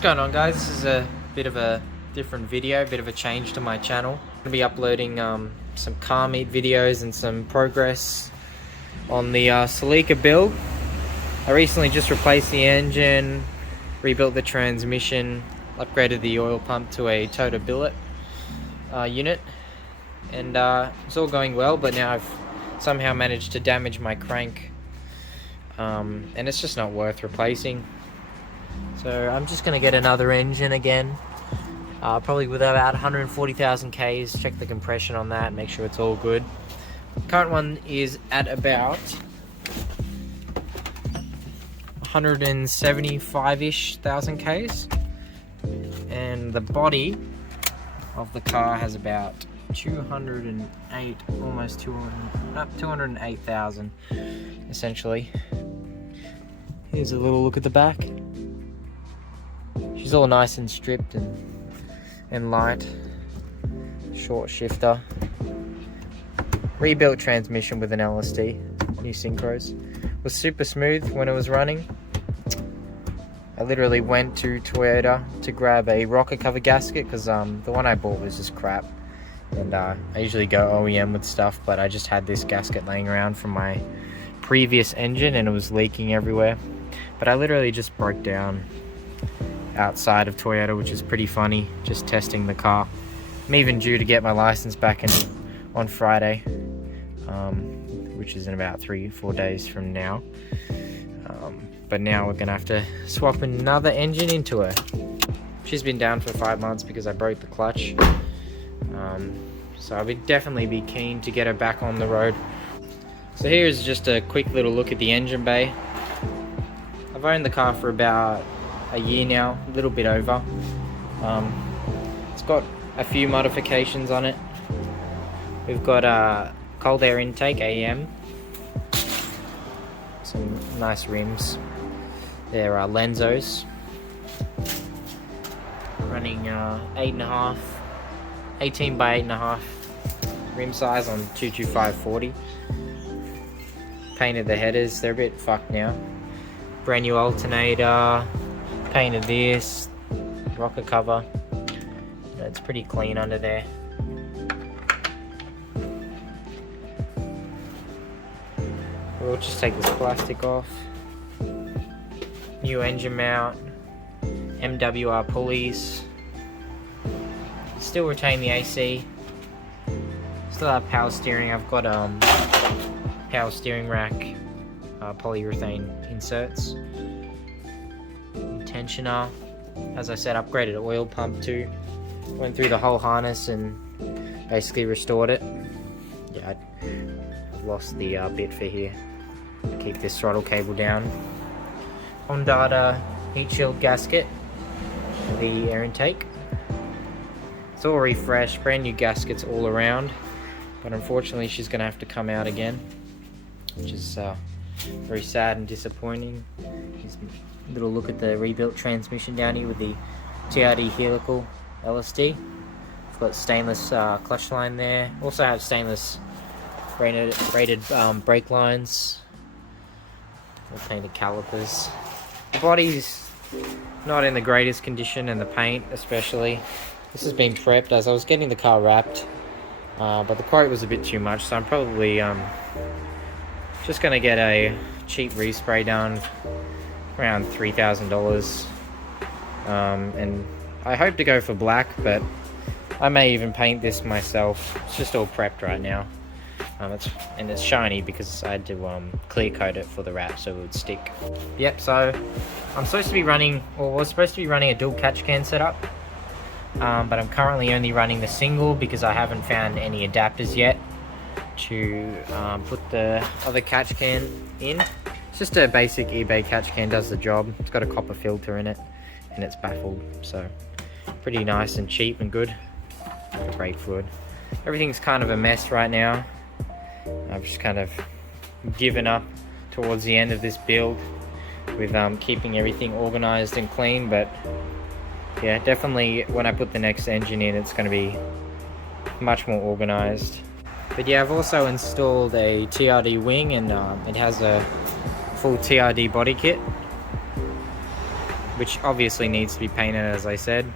What's going on, guys? This is a bit of a different video, a bit of a change to my channel. I'm going to be uploading some car meet videos and some progress on the Celica build. I recently just replaced the engine, rebuilt the transmission, upgraded the oil pump to a total billet unit, and it's all going well, but now I've somehow managed to damage my crank, and it's just not worth replacing. So I'm just going to get another engine again, probably with about 140,000 Ks, check the compression on that, make sure it's all good. Current one is at about 175-ish thousand Ks, and the body of the car has about 208, almost 208,000 essentially. Here's a little look at the back. She's all nice and stripped and light. Short shifter. Rebuilt transmission with an LSD. New synchros. Was super smooth when it was running. I literally went to Toyota to grab a rocker cover gasket because the one I bought was just crap. And I usually go OEM with stuff, but I just had this gasket laying around from my previous engine and it was leaking everywhere. But I literally just broke down outside of Toyota, which is pretty funny, just testing the car. I'm even due to get my license back on Friday, which is in about 3-4 days from now. But now we're gonna have to swap another engine into her. She's been down for 5 months because I broke the clutch. So I would definitely be keen to get her back on the road. So here's just a quick little look at the engine bay. I've owned the car for about a year now, a little bit over. It's got a few modifications on it. We've got a cold air intake, AM. Some nice rims. There are Lenzos. Running 8.5, 18 by 8.5 rim size on 225/40. Painted the headers, they're a bit fucked now. Brand new alternator. Painted this, rocker cover. It's pretty clean under there. We'll just take this plastic off. New engine mount, MWR pulleys. Still retain the AC. Still have power steering. I've got power steering rack, polyurethane inserts. Tensioner, as I said, upgraded oil pump too. Went through the whole harness and basically restored it. Yeah, I've lost the bit for here. Keep this throttle cable down. Ondata heat shield gasket for the air intake. It's all refreshed, brand new gaskets all around, but unfortunately she's going to have to come out again, which is very sad and disappointing. Here's a little look at the rebuilt transmission down here with the TRD helical LSD. I've got stainless clutch line there. Also have stainless rated brake lines. Painted calipers. The body's not in the greatest condition, and the paint especially. This has been prepped as I was getting the car wrapped, but the quote was a bit too much, so I'm probably just going to get a cheap respray done, around $3,000, and I hope to go for black, but I may even paint this myself. It's just all prepped right now, and it's shiny because I had to clear coat it for the wrap so it would stick. Yep, so I'm supposed to be running, or was supposed to be running a dual catch can setup, but I'm currently only running the single because I haven't found any adapters yet to put the other catch can in. It's just a basic eBay catch can, does the job. It's got a copper filter in it and it's baffled, so pretty nice and cheap and good. Brake fluid. Everything's kind of a mess right now. I've just kind of given up towards the end of this build with keeping everything organized and clean, but yeah, definitely when I put the next engine in, it's going to be much more organized. But yeah, I've also installed a TRD wing, and it has a full TRD body kit. which obviously needs to be painted, as I said.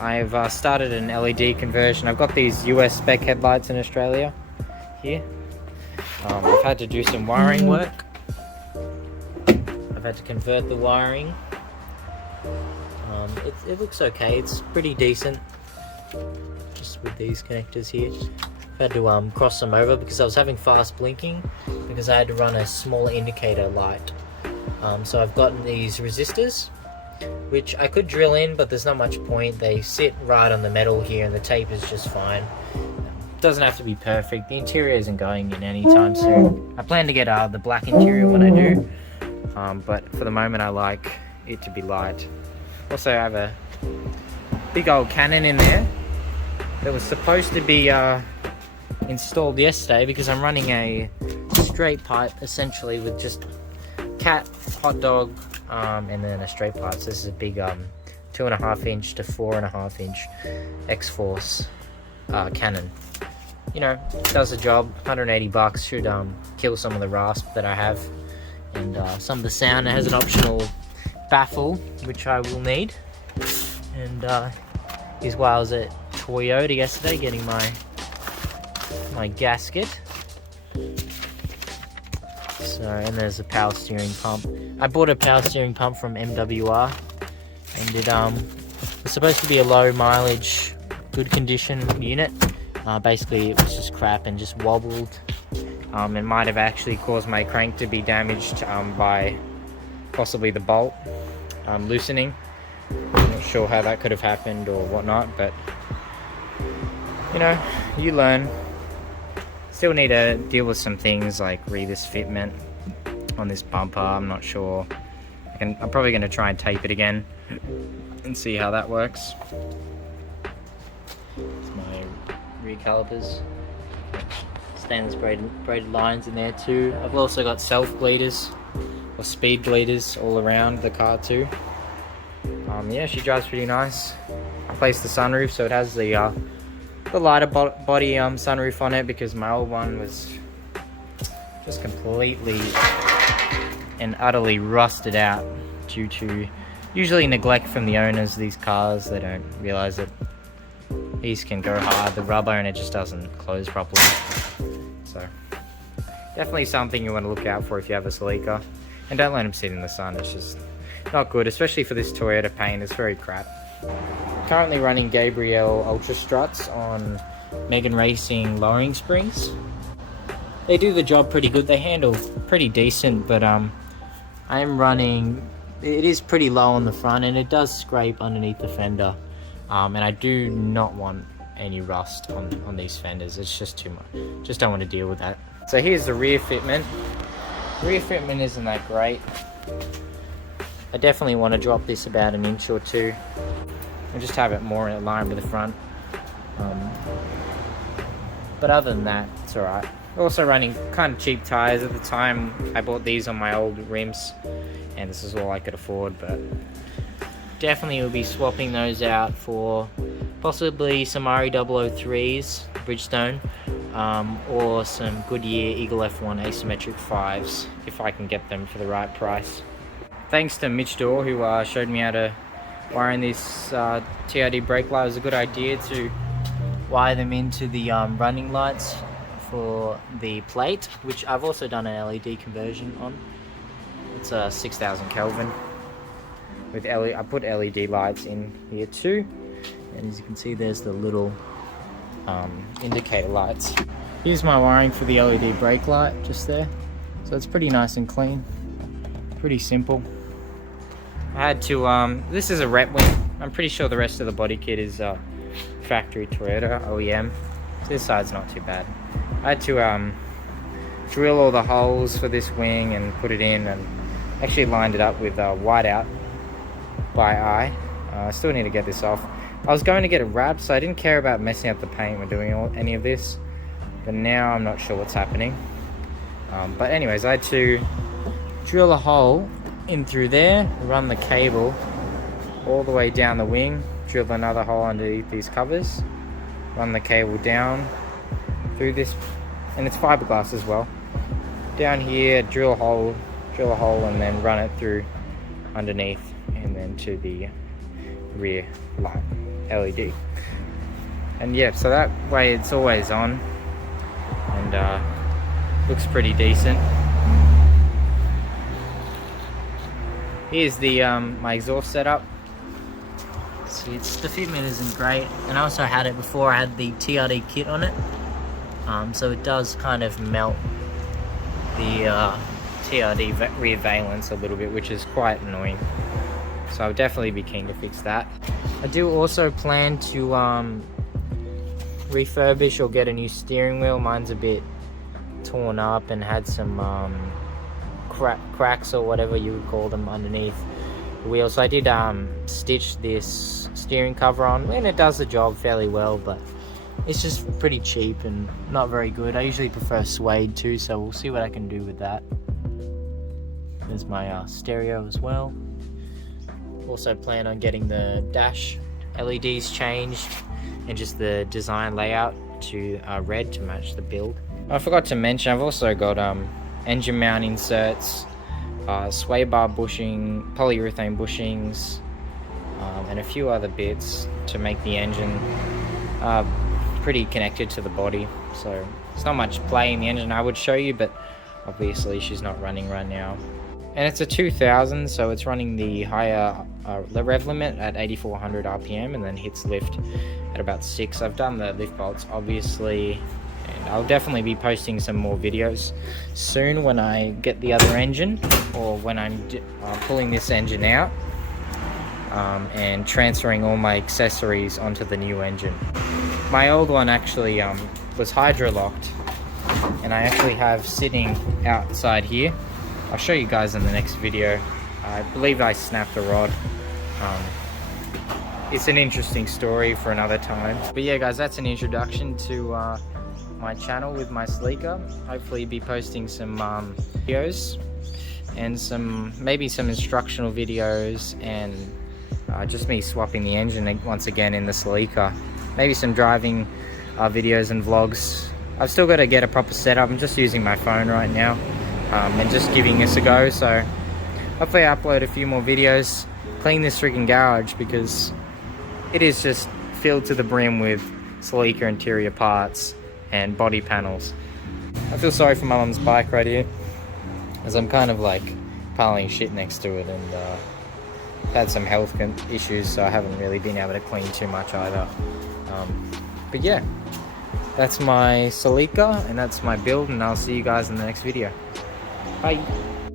I've started an LED conversion. I've got these US spec headlights in Australia here. I've had to do some wiring work. I've had to convert the wiring. It looks okay, it's pretty decent. Just with these connectors here. I've had to cross them over because I was having fast blinking because I had to run a smaller indicator light. So I've gotten these resistors, which I could drill in, but there's not much point. They sit right on the metal here and the tape is just fine. Doesn't have to be perfect. The interior isn't going in anytime soon. I plan to get the black interior when I do, but for the moment I like it to be light. Also, I have a big old cannon in there that was supposed to be installed yesterday because I'm running a straight pipe essentially with just cat, hot dog, and then a straight pipe. So this is a big 2.5 inch to 4.5 inch X-Force cannon. You know, does the job. 180 bucks, should kill some of the rasp that I have, and some of the sound. It has an optional baffle, which I will need. And is why I was at Toyota yesterday getting my gasket. So, and there's a power steering pump. I bought a power steering pump from MWR, and it was supposed to be a low mileage, good condition unit. Basically it was just crap and just wobbled. It might have actually caused my crank to be damaged by possibly the bolt loosening. I'm not sure how that could have happened or whatnot, but you know, you learn. Still need to deal with some things like Rebus fitment on this bumper. I'm not sure. I'm probably going to try and tape it again and see how that works. It's my rear calipers. Stainless braided lines in there too. I've also got self bleeders or speed bleeders all around the car too. Yeah, she drives pretty nice. I placed the sunroof so it has the lighter body sunroof on it because my old one was just completely and utterly rusted out due to usually neglect from the owners of these cars. They don't realize that these can go hard, the rubber, and it just doesn't close properly. So definitely something you want to look out for if you have a Celica, and don't let them sit in the sun. It's just not good, especially for this Toyota paint. It's very crap. Currently running Gabriel Ultra Struts on Megan Racing lowering springs. They do the job pretty good. They handle pretty decent, but I am running, it is pretty low on the front and it does scrape underneath the fender. And I do not want any rust on these fenders. It's just too much. Just don't want to deal with that. So here's the rear fitment. Rear fitment isn't that great. I definitely want to drop this about an inch or two and just have it more in line with the front. But other than that, it's alright. Also running kind of cheap tires. At the time I bought these on my old rims and this is all I could afford, but definitely will be swapping those out for possibly some RE003s, Bridgestone, or some Goodyear Eagle F1 asymmetric 5s if I can get them for the right price. Thanks to Mitch Dorr who showed me how to wire in this TRD brake light. It was a good idea to wire them into the running lights for the plate, which I've also done an LED conversion on. It's 6000 Kelvin with LED. I put LED lights in here too, and as you can see there's the little indicator lights. Here's my wiring for the LED brake light just there, so it's pretty nice and clean, pretty simple. I had to this is a rep wing. I'm pretty sure the rest of the body kit is factory Toyota OEM. So this side's not too bad. I had to drill all the holes for this wing and put it in, and actually lined it up with whiteout by eye. I still need to get this off. I was going to get it wrapped, so I didn't care about messing up the paint when doing any of this, but now I'm not sure what's happening. But anyways, I had to drill a hole in through there, run the cable all the way down the wing, drill another hole underneath these covers, run the cable down through this, and it's fiberglass as well, down here, drill a hole, and then run it through underneath. and then to the rear light LED. And yeah, so that way it's always on, and looks pretty decent. Here's the my exhaust setup. See, the fitment isn't great, and I also had it before. I had the TRD kit on it, so it does kind of melt the TRD rear valence a little bit, which is quite annoying. So I'll definitely be keen to fix that. I do also plan to refurbish or get a new steering wheel. Mine's a bit torn up and had some cracks or whatever you would call them underneath the wheel. So I did stitch this steering cover on, and it does the job fairly well, but it's just pretty cheap and not very good. I usually prefer suede too, so we'll see what I can do with that. There's my stereo as well. Also plan on getting the dash LEDs changed and just the design layout to red to match the build. I forgot to mention, I've also got engine mount inserts, sway bar bushing, polyurethane bushings, and a few other bits to make the engine pretty connected to the body. So it's not much play in the engine I would show you, but obviously she's not running right now. And it's a 2000, so it's running the higher the rev limit at 8400 RPM, and then hits lift at about 6. I've done the lift bolts obviously, and I'll definitely be posting some more videos soon when I get the other engine, or when I'm pulling this engine out and transferring all my accessories onto the new engine. My old one actually was hydro locked, and I actually have sitting outside here. I'll show you guys in the next video. I believe I snapped a rod. It's an interesting story for another time. But yeah guys, that's an introduction to my channel with my Celica. Hopefully be posting some videos and maybe some instructional videos, and just me swapping the engine once again in the Celica. Maybe some driving videos and vlogs. I've still got to get a proper setup. I'm just using my phone right now. And just giving this a go, so hopefully I upload a few more videos, clean this freaking garage, because it is just filled to the brim with Celica interior parts and body panels. I feel sorry for my mum's bike right here, as I'm kind of like piling shit next to it, and had some health issues, so I haven't really been able to clean too much either. But yeah, that's my Celica and that's my build, and I'll see you guys in the next video. Bye.